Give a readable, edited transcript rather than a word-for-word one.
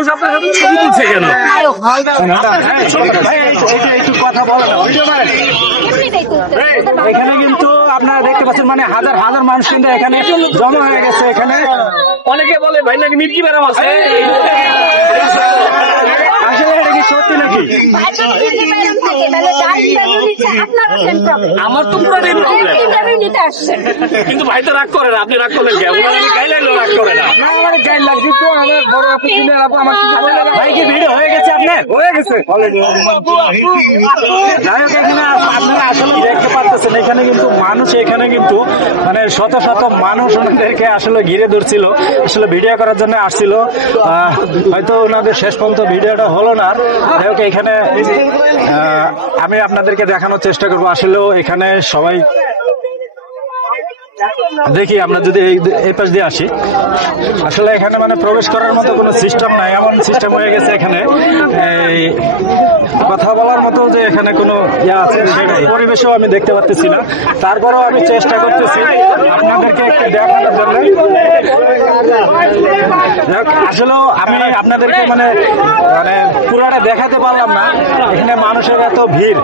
রাক্ষস আপনার সাথে ছবি তুলছে কেন? একটু কথা বলে না। এখানে কিন্তু আপনারা দেখতে পাচ্ছেন মানে হাজার হাজার মানুষ কিন্তু এখানে জমা হয়ে গেছে। এখানে অনেকে বলে ভাই নাকি মির্কি ব্যারাম আছে, আসলে এটা কি সত্যি নাকি? আমার তো পুরো কিন্তু ভাই তো রাগ করে না, আপনি রাগ করলেন কেন? ওনার আমি গাইলাইলেও রাগ করে না। না আমার গাইড লাগছে তো, আমার বড় আপু সিনিয়র আপু আমার কিছু বলে না। ভাই কি ভিডিও হয়ে গেছে আপনার? হয়ে গেছে অলরেডি। যাই হোক এখানে আপনারা আসলে দেখতে পাচ্ছেন এখানে কিন্তু মানুষ, এখানে কিন্তু মানে শত শত মানুষ ওনাদেরকে আসলে ঘিরে ধরছিল, আসলে ভিডিও করার জন্য আসছিল। হয়তো ওনাদের শেষ পর্যন্ত ভিডিওটা হলো না। যাই হোক এখানে আমি আপনাদেরকে দেখানোর চেষ্টা করবো। আসলেও এখানে সবাই দেখি, আমরা যদি এই পাশ দিয়ে আসি, আসলে এখানে মানে প্রবেশ করার মতো কোনো সিস্টেম নাই, এমন সিস্টেম হয়ে গেছে এখানে। এই কথা বলার মতো যে এখানে কোনো ইয়ে আছে সেটাই পরিবেশও আমি দেখতে পাচ্ছি না। তারপরেও আমি চেষ্টা করতেছি আপনাদেরকে একটু দেখানোর জন্য। আসলেও আমি আপনাদেরকে মানে পুরাটা দেখাতে পারলাম না, এখানে মানুষের এত ভিড়।